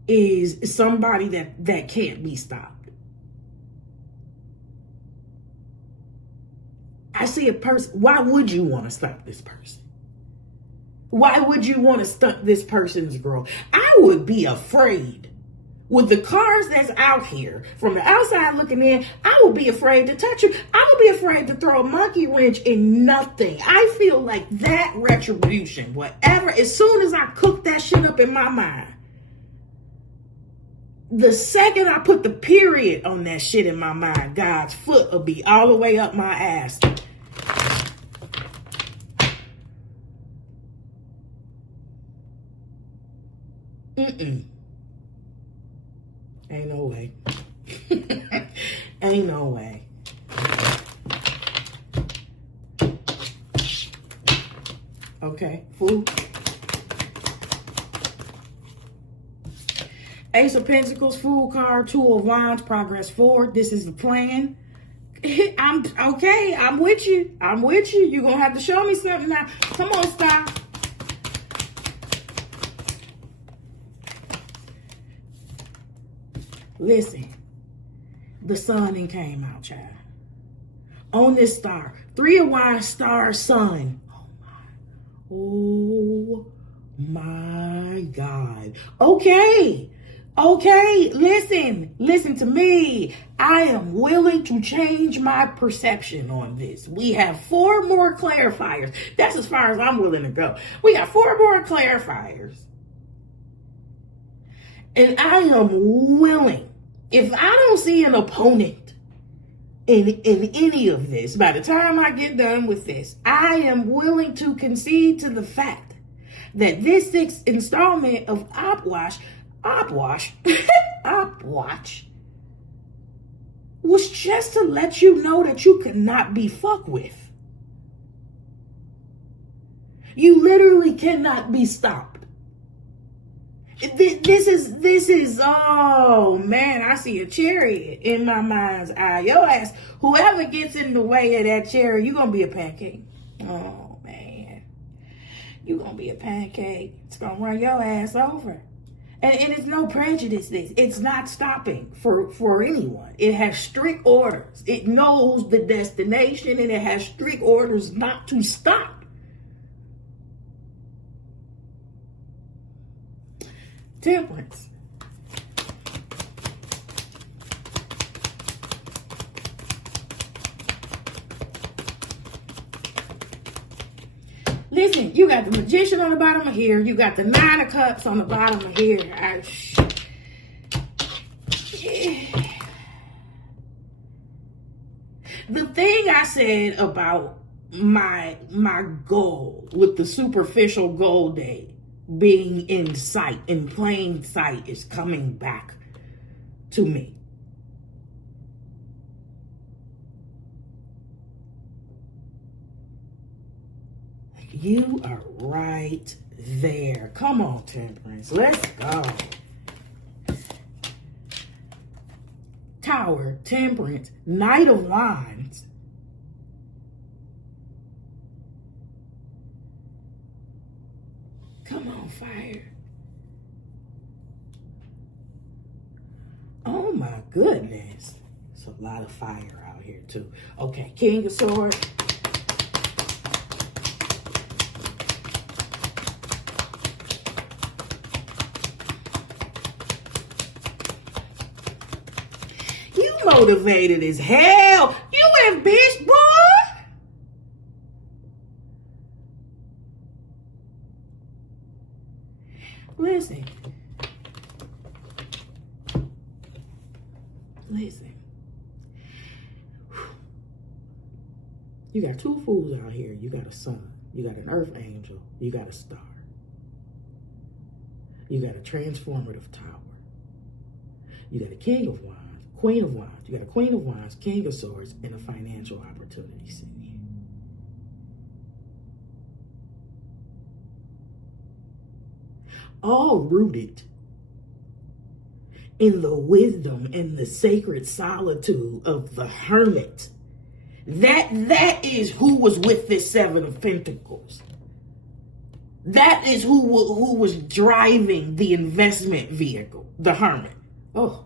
is somebody that can't be stopped. I see a person. Why would you want to stop this person? Why would you want to stop this person's growth? I would be afraid. With the cards that's out here, from the outside looking in, I would be afraid to touch you. I would be afraid to throw a monkey wrench in nothing. I feel like that retribution, whatever, as soon as I cook that shit up in my mind, the second I put the period on that shit in my mind, God's foot will be all the way up my ass. Ain't no way. Ain't no way. Okay, Fool. Ace of Pentacles, Fool card, 2 of Wands, progress forward. This is the plan. I'm okay. I'm with you. I'm with you. You're going to have to show me something now. Come on, stop. Listen, the sun and came out, child. On this star, 3 of Wands, star, sun. Oh my God. Okay. Okay. Listen to me. I am willing to change my perception on this. We have 4 more clarifiers. That's as far as I'm willing to go. We got 4 more clarifiers. And I am willing, if I don't see an opponent in any of this, by the time I get done with this, I am willing to concede to the fact that this 6th installment of Opp Watch was just to let you know that you could not be fucked with. You literally cannot be stopped. This is, oh man, I see a chariot in my mind's eye. Your ass, whoever gets in the way of that chariot, you're going to be a pancake. Oh man, you're going to be a pancake. It's going to run your ass over. And it is no prejudice. It's not stopping for anyone. It has strict orders. It knows the destination and it has strict orders not to stop. Temperance. Listen, you got the Magician on the bottom of here. You got the Nine of Cups on the bottom of here. The thing I said about my goal with the superficial goal day being in sight, in plain sight, is coming back to me. You are right there. Come on, Temperance. Let's go. Tower, Temperance, Knight of Wands. Come on, fire. Oh my goodness. There's a lot of fire out here too. Okay, King of Swords. Motivated as hell. You ambitious, boy. Listen. You got two fools out here. You got a sun. You got an earth angel. You got a star. You got a transformative tower. You got a King of Wands. Queen of Wands. You got a Queen of Wands, King of Swords, and a financial opportunity sitting here. All rooted in the wisdom and the sacred solitude of the hermit. That is who was with this Seven of Pentacles. That is who was driving the investment vehicle, the hermit. Oh.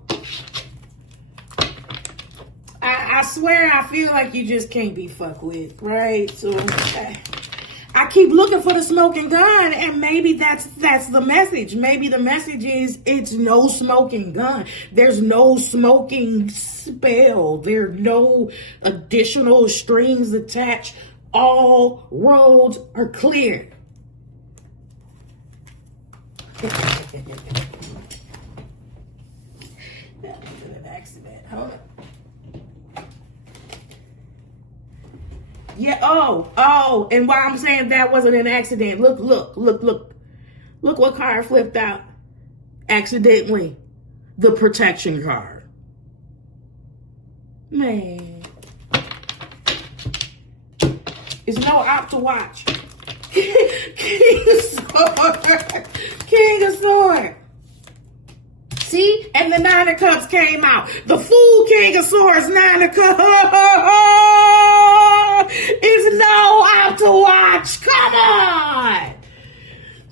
I swear I feel like you just can't be fucked with, right? So I keep looking for the smoking gun, and maybe that's the message. Maybe the message is it's no smoking gun. There's no smoking spell. There's no additional strings attached. All roads are clear. That was an accident. Hold on. Yeah, oh, and why I'm saying that wasn't an accident. Look what card flipped out accidentally. The protection card. Man. It's no Opp Watch. King of Swords. King of Swords. See? And the Nine of Cups came out. The Fool, King of Swords, Nine of Cups. It's no Opp Watch. Come on.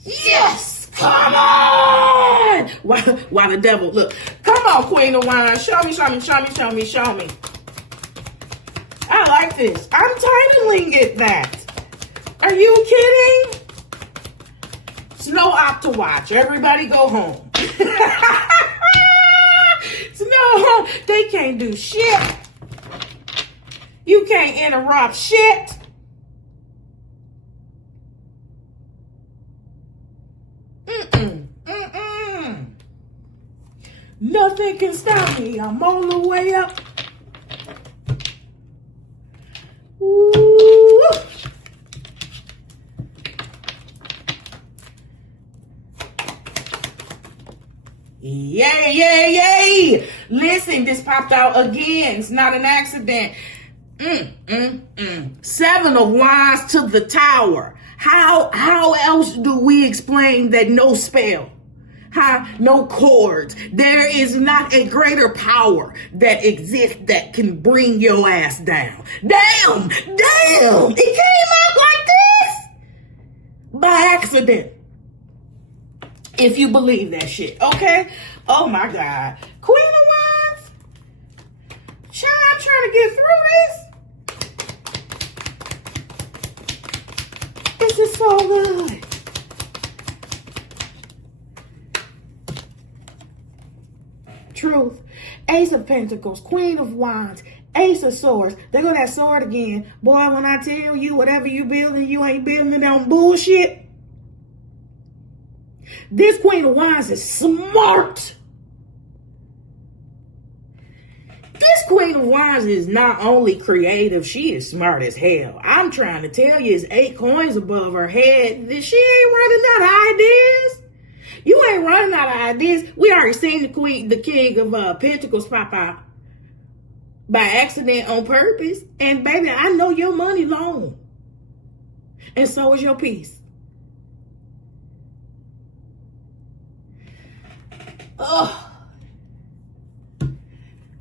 Yes. Come on. Why the devil? Look. Come on, Queen of Wands. Show me. I like this. I'm titling it that. Are you kidding? It's no Opp Watch. Everybody go home. It's no, they can't do shit. You can't interrupt shit. Nothing can stop me. I'm on the way up. Ooh. Yay. Listen, this popped out again. It's not an accident. Seven of Wands to the Tower. How else do we explain that no spell? No cords. There is not a greater power that exists that can bring your ass down. Damn. It came out like this by accident. If you believe that shit, okay? Oh my God. Queen of Wands? Child, I'm trying to get through this. This is so good. Truth. Ace of Pentacles, Queen of Wands, Ace of Swords. There go that sword again. Boy, when I tell you whatever you building, you ain't building it on bullshit. This Queen of Wands is smart. This Queen of Wands is not only creative, she is smart as hell. I'm trying to tell you, it's 8 coins above her head. She ain't running out of ideas. You ain't running out of ideas. We already seen the King of Pentacles pop out by accident on purpose. And baby, I know your money long. And so is your peace. Oh.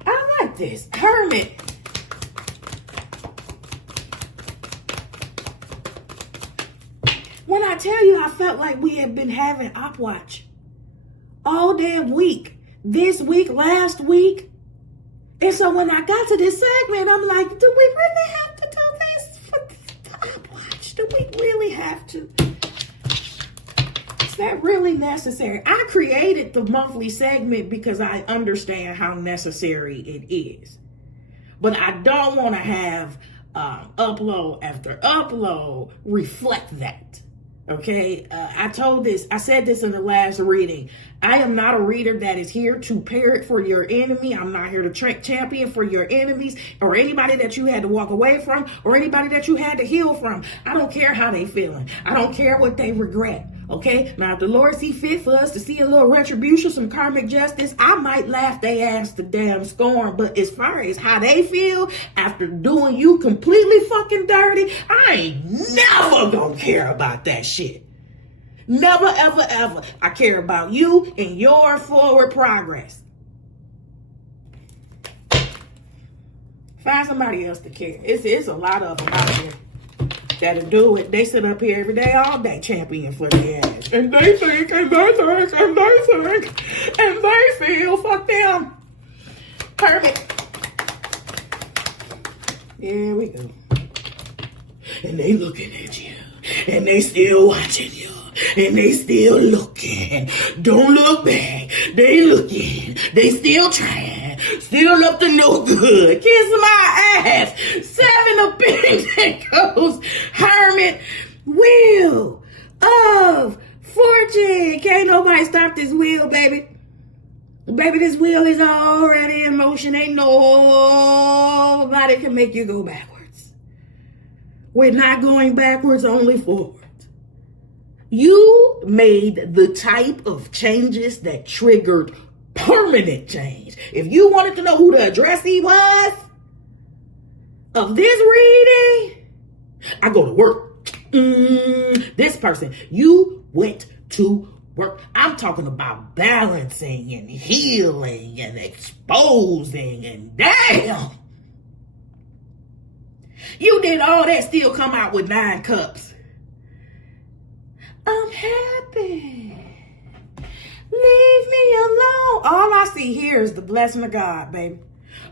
I like this. Hermit. When I tell you, I felt like we had been having Opp Watch all damn week. This week, last week. And so when I got to this segment, I'm like, do we really have to do this for Opp Watch? Do we really have to? Is that really necessary? I created the monthly segment because I understand how necessary it is. But I don't want to have upload after upload reflect that. Okay, I said this in the last reading. I am not a reader that is here to parrot for your enemy. I'm not here to champion for your enemies or anybody that you had to walk away from or anybody that you had to heal from. I don't care how they feeling. I don't care what they regret. Okay, now if the Lord see fit for us to see a little retribution, some karmic justice, I might laugh they ass to damn scorn. But as far as how they feel after doing you completely fucking dirty, I ain't never gonna care about that shit. Never, ever, ever. I care about you and your forward progress. Find somebody else to care. It's a lot of them out there that'll do it. They sit up here every day, all day, champion for their ass. And they think, and they think, and they think, and they feel, fuck them. Perfect. Here we go. And they looking at you. And they still watching you. And they still looking. Don't look back. They looking. They still trying. Still up to no good. Kiss my ass. 7 of Pentacles. Hermit. Wheel of Fortune. Can't nobody stop this wheel, baby. Baby, this wheel is already in motion. Ain't nobody can make you go backwards. We're not going backwards, only forward. You made the type of changes that triggered permanent change. If you wanted to know who the addressee was of this reading, I go to work. This person, you went to work. I'm talking about balancing and healing and exposing and damn. You did all that, still come out with 9 cups. I'm happy. Leave me alone. All I see here is the blessing of God, baby.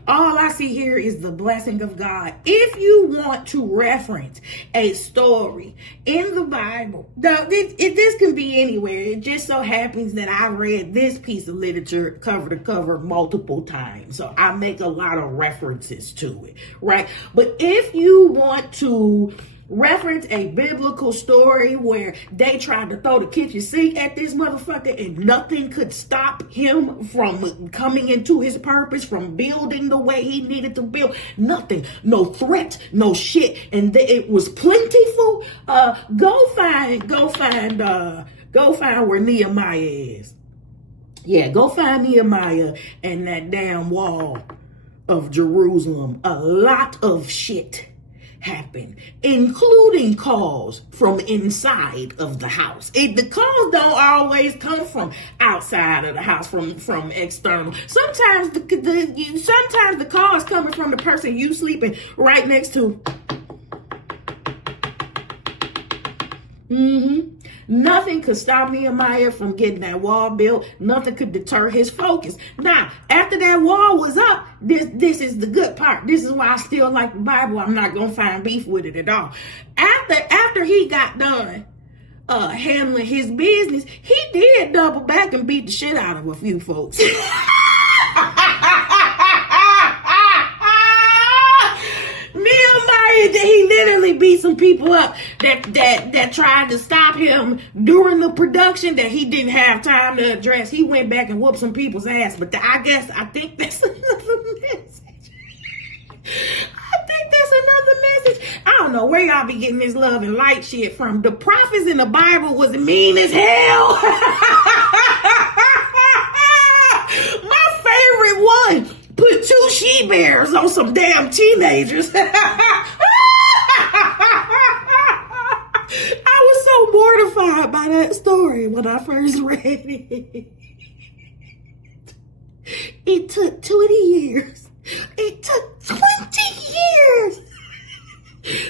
All I see here is the blessing of God. If you want to reference a story in the Bible, this can be anywhere. It just so happens that I read this piece of literature cover to cover multiple times. So I make a lot of references to it, right? But if you want to reference a biblical story where they tried to throw the kitchen sink at this motherfucker and nothing could stop him from coming into his purpose, from building the way he needed to build. Nothing, no threat, no shit. And it was plentiful. Go find where Nehemiah is. Yeah, go find Nehemiah and that damn wall of Jerusalem. A lot of shit happen, including calls from inside of the house. The calls don't always come from outside of the house, from external. Sometimes the call is coming from the person you sleeping right next to. Nothing could stop Nehemiah from getting that wall built. Nothing could deter his focus. Now, after that wall was up, this is the good part. This is why I still like the Bible. I'm not going to find beef with it at all. After he got done handling his business, he did double back and beat the shit out of a few folks. literally beat some people up that tried to stop him during the production that he didn't have time to address. He went back and whooped some people's ass. But I think that's another message. I don't know where y'all be getting this love and light shit from. The prophets in the Bible was mean as hell. My favorite one put 2 she-bears on some damn teenagers. I was so mortified by that story when I first read it. It took 20 years. It took 20 years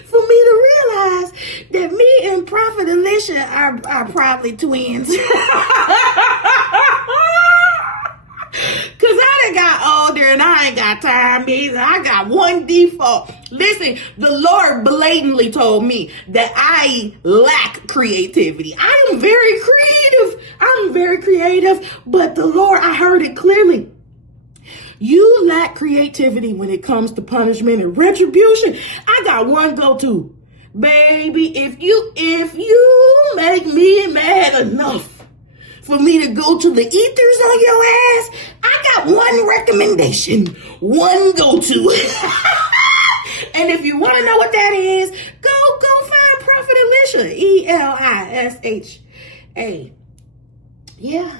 for me to realize that me and Prophet Alicia are probably twins. Because I done got older and I ain't got time either. I got one default. Listen, the Lord blatantly told me that I lack creativity. I am very creative. I'm very creative, but the Lord, I heard it clearly. You lack creativity when it comes to punishment and retribution. I got one go-to. Baby, if you make me mad enough for me to go to the ethers on your ass, I got one recommendation, one go-to. And if you want to know what that is, go find Prophet Alicia, Elisha. Yeah.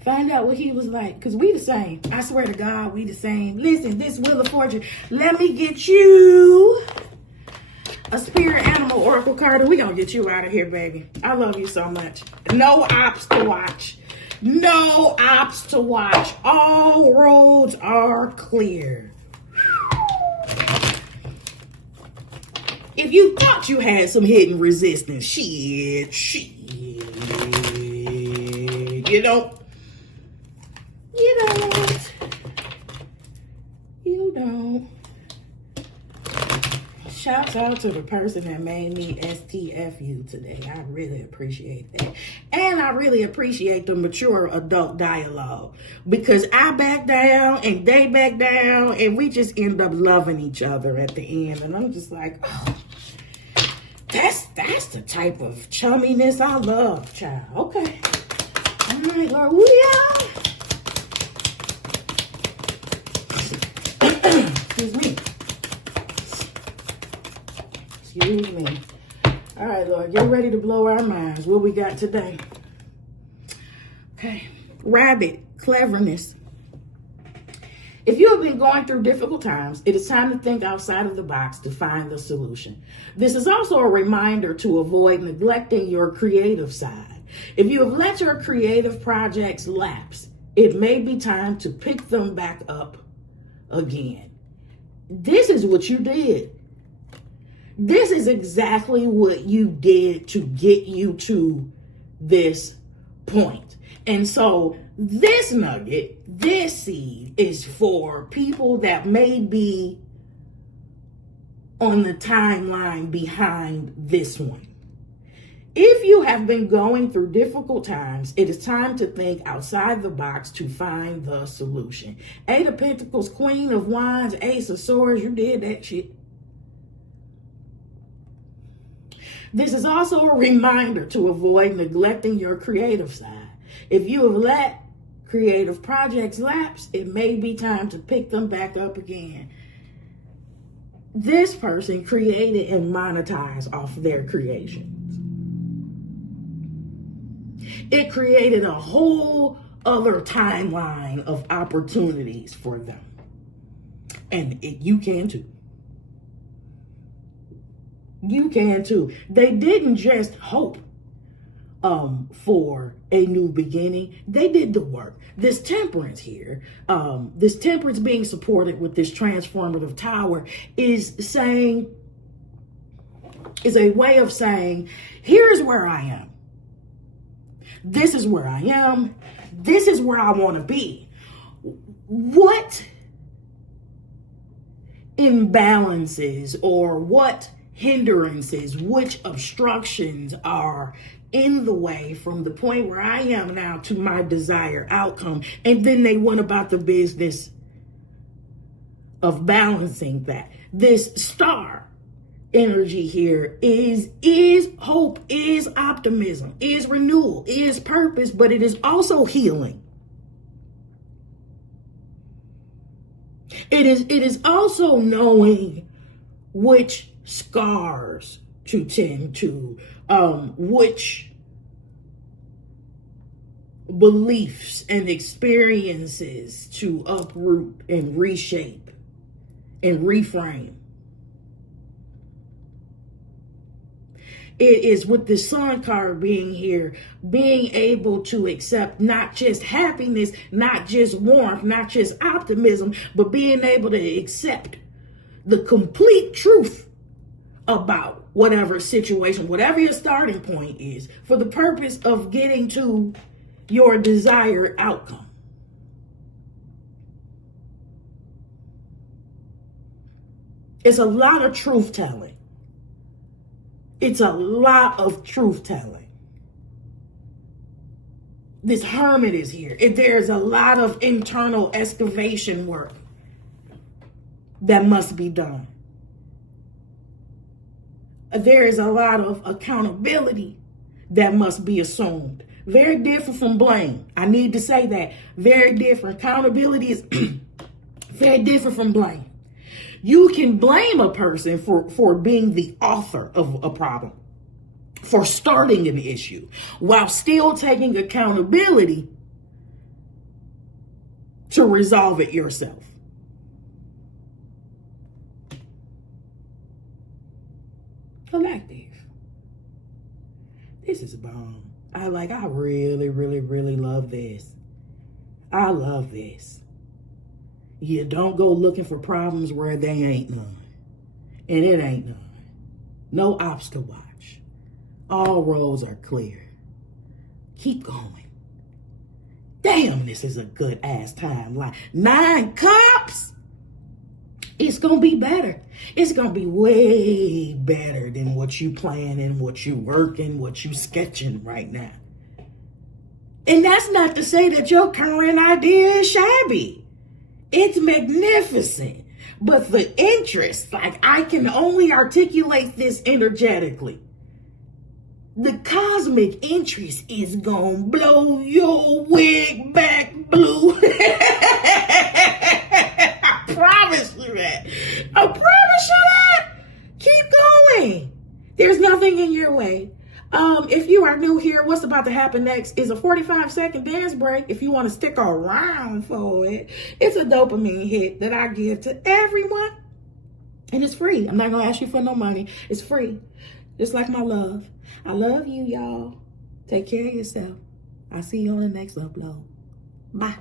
Find out what he was like, because we the same. I swear to God, we the same. Listen, this Wheel of Fortune, let me get you a spirit animal oracle card, and we gonna get you out of here, baby. I love you so much. No ops to watch. No ops to watch. All roads are clear. If you thought you had some hidden resistance, shit. You don't. You don't. Shout out to the person that made me STFU today. I really appreciate that. And I really appreciate the mature adult dialogue, because I back down and they back down and we just end up loving each other at the end. And I'm just like, oh, that's the type of chumminess I love, child. Okay. All right, Lord, we are. Excuse me. All right, Lord, get ready to blow our minds. What we got today? Okay. Rabbit, cleverness. If you have been going through difficult times, it is time to think outside of the box to find the solution. This is also a reminder to avoid neglecting your creative side. If you have let your creative projects lapse, it may be time to pick them back up again. This is what you did. This is exactly what you did to get you to this point. And so this nugget, this seed is for people that may be on the timeline behind this one. If you have been going through difficult times, it is time to think outside the box to find the solution. 8 of Pentacles, Queen of Wands, Ace of Swords, you did that shit. This is also a reminder to avoid neglecting your creative side. If you have let creative projects lapse, it may be time to pick them back up again. This person created and monetized off their creations. It created a whole other timeline of opportunities for them. And you can too. You can too. They didn't just hope for a new beginning. They did the work. This temperance here, this temperance being supported with this transformative tower is a way of saying, here's where I am. This is where I am. This is where I want to be. What imbalances or what hindrances, which obstructions are in the way from the point where I am now to my desired outcome? And then they went about the business of balancing that. This star energy here is hope, is optimism, is renewal, is purpose, but it is also healing. It is also knowing which scars to tend to, which beliefs and experiences to uproot and reshape and reframe. It is with the Sun card being here, being able to accept not just happiness, not just warmth, not just optimism, but being able to accept the complete truth about whatever situation, whatever your starting point is, for the purpose of getting to your desired outcome. It's a lot of truth telling. It's a lot of truth telling. This Hermit is here. There's a lot of internal excavation work that must be done. There is a lot of accountability that must be assumed. Very different from blame. I need to say that. Very different. Accountability is very different from blame. You can blame a person for being the author of a problem, for starting an issue, while still taking accountability to resolve it yourself. Collective. This is bomb. I really, really, really love this. I love this. You don't go looking for problems where they ain't none. And it ain't none. No Opps to watch. All roads are clear. Keep going. Damn, this is a good ass time. Like 9 cups. It's going to be better. It's going to be way better than what you planning, what you working, what you sketching right now. And that's not to say that your current idea is shabby. It's magnificent. But the interest, like I can only articulate this energetically. The cosmic interest is gonna blow your wig back blue. I promise you that. I promise you that. Keep going. There's nothing in your way. If you are new here, what's about to happen next is a 45-second dance break. If you want to stick around for it, it's a dopamine hit that I give to everyone. And it's free. I'm not going to ask you for no money. It's free. Just like my love. I love you, y'all. Take care of yourself. I'll see you on the next upload. Bye.